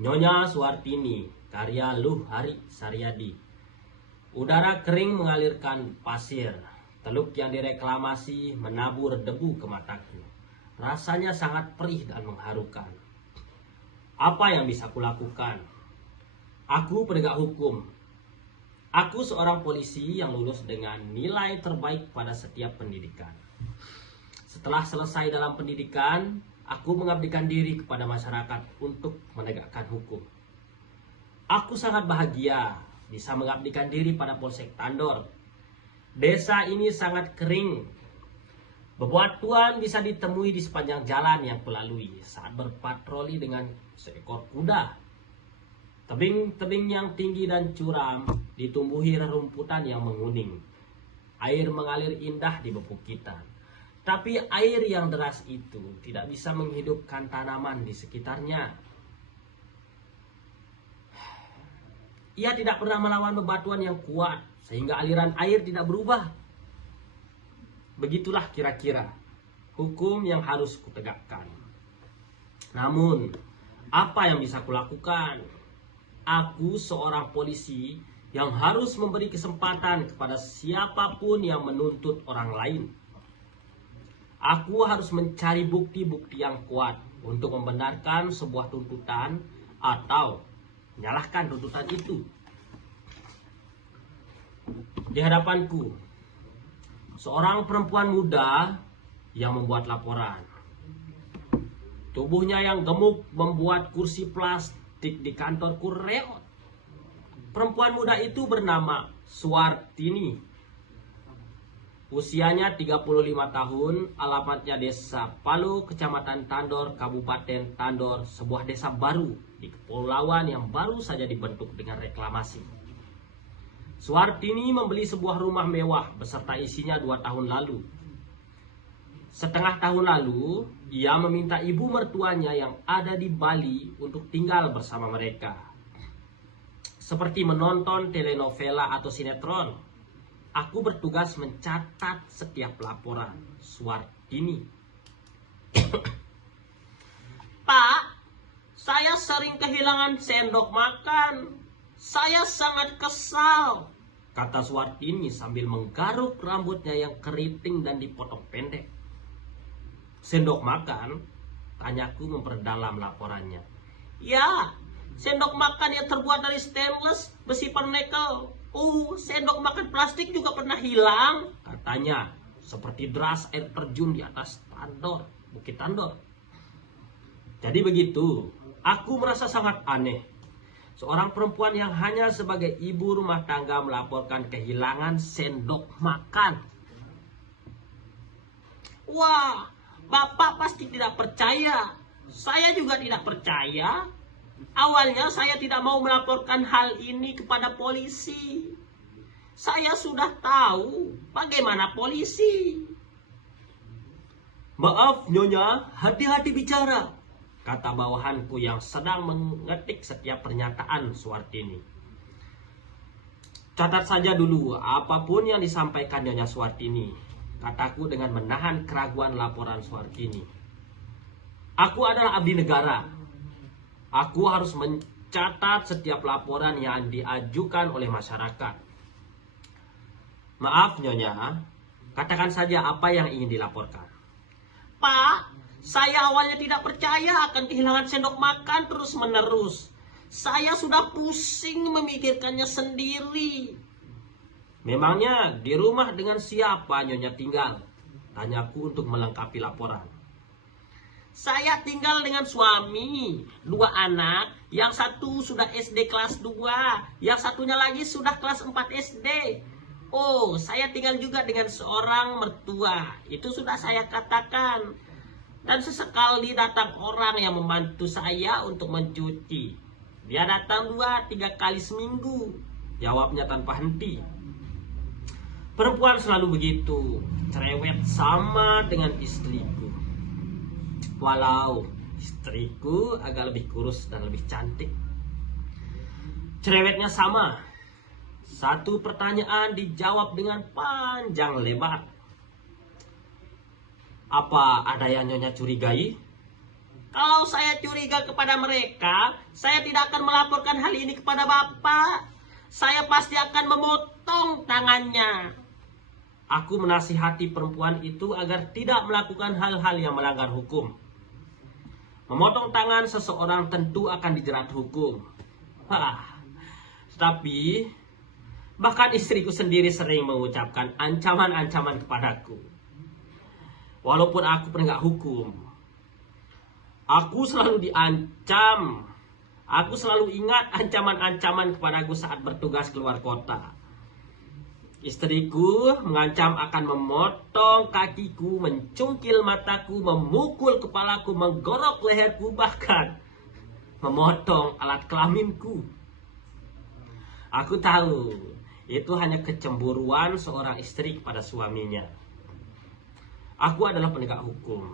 Nyonya Suwartini, karya Luh Hari Saryadi. Udara kering mengalirkan pasir. Teluk yang direklamasi menabur debu ke mataku. Rasanya sangat perih dan mengharukan. Apa yang bisa kulakukan? Aku penegak hukum. Aku seorang polisi yang lulus dengan nilai terbaik pada setiap pendidikan. Setelah selesai dalam pendidikan, aku mengabdikan diri kepada masyarakat untuk menegakkan hukum. Aku sangat bahagia bisa mengabdikan diri pada Polsek Tandor. Desa ini sangat kering. Bebatuan bisa ditemui di sepanjang jalan yang kulalui saat berpatroli dengan seekor kuda. Tebing-tebing yang tinggi dan curam ditumbuhi rerumputan yang menguning. Air mengalir indah di bebukitan. Tapi air yang deras itu tidak bisa menghidupkan tanaman di sekitarnya. Ia tidak pernah melawan bebatuan yang kuat sehingga aliran air tidak berubah. Begitulah kira-kira hukum yang harus kutegakkan. Namun, apa yang bisa kulakukan? Aku seorang polisi yang harus memberi kesempatan kepada siapapun yang menuntut orang lain. Aku harus mencari bukti-bukti yang kuat untuk membenarkan sebuah tuntutan atau menyalahkan tuntutan itu. Di hadapanku, seorang perempuan muda yang membuat laporan. Tubuhnya yang gemuk membuat kursi plastik di kantorku reot. Perempuan muda itu bernama Suwartini. Usianya 35 tahun, alamatnya Desa Palu, Kecamatan Tandor, Kabupaten Tandor, sebuah desa baru di kepulauan yang baru saja dibentuk dengan reklamasi. Suwartini membeli sebuah rumah mewah beserta isinya 2 tahun lalu. Setengah tahun lalu, ia meminta ibu mertuanya yang ada di Bali untuk tinggal bersama mereka. Seperti menonton telenovela atau sinetron, aku bertugas mencatat setiap laporan Suwartini. Pak, saya sering kehilangan sendok makan. Saya sangat kesal, kata Suwartini sambil menggaruk rambutnya yang keriting dan dipotong pendek. Sendok makan? Tanyaku memperdalam laporannya. Ya, sendok makan yang terbuat dari stainless, besi pernikel. Sendok makan plastik juga pernah hilang, katanya, seperti deras air terjun di atas Tandor, Bukit Tandor. Jadi begitu, aku merasa sangat aneh. Seorang perempuan yang hanya sebagai ibu rumah tangga melaporkan kehilangan sendok makan. Wah, Bapak pasti tidak percaya. Saya juga tidak percaya. Awalnya saya tidak mau melaporkan hal ini kepada polisi. Saya sudah tahu bagaimana polisi. Maaf Nyonya, hati-hati bicara, kata bawahanku yang sedang mengetik setiap pernyataan Suwartini. Catat saja dulu apapun yang disampaikan Nyonya Suwartini, kataku dengan menahan keraguan laporan Suwartini. Aku adalah abdi negara. Aku harus mencatat setiap laporan yang diajukan oleh masyarakat. Maaf Nyonya, katakan saja apa yang ingin dilaporkan. Pak, saya awalnya tidak percaya akan kehilangan sendok makan terus-menerus. Saya sudah pusing memikirkannya sendiri. Memangnya di rumah dengan siapa Nyonya tinggal? Tanyaku untuk melengkapi laporan. Saya tinggal dengan suami, 2 anak, yang satu sudah SD kelas 2, yang satunya lagi sudah kelas 4 SD. Saya tinggal juga dengan seorang mertua, itu sudah saya katakan. Dan sesekali datang orang yang membantu saya untuk mencuci. Dia datang 2-3 kali seminggu, jawabnya tanpa henti. Perempuan selalu begitu, cerewet sama dengan istriku. Walau istriku agak lebih kurus dan lebih cantik. Cerewetnya sama. Satu pertanyaan dijawab dengan panjang lebar. Apa ada yang Nyonya curigai? Kalau saya curiga kepada mereka, saya tidak akan melaporkan hal ini kepada Bapak. Saya pasti akan memotong tangannya. Aku menasihati perempuan itu agar tidak melakukan hal-hal yang melanggar hukum. Memotong tangan seseorang tentu akan dijerat hukum. Tetapi bahkan istriku sendiri sering mengucapkan ancaman-ancaman kepadaku. Walaupun aku penegak hukum, aku selalu diancam. Aku selalu ingat ancaman-ancaman kepadaku saat bertugas keluar kota. Istriku mengancam akan memotong kakiku, mencungkil mataku, memukul kepalaku, menggorok leherku, bahkan memotong alat kelaminku. Aku tahu itu hanya kecemburuan seorang istri kepada suaminya. Aku adalah penegak hukum.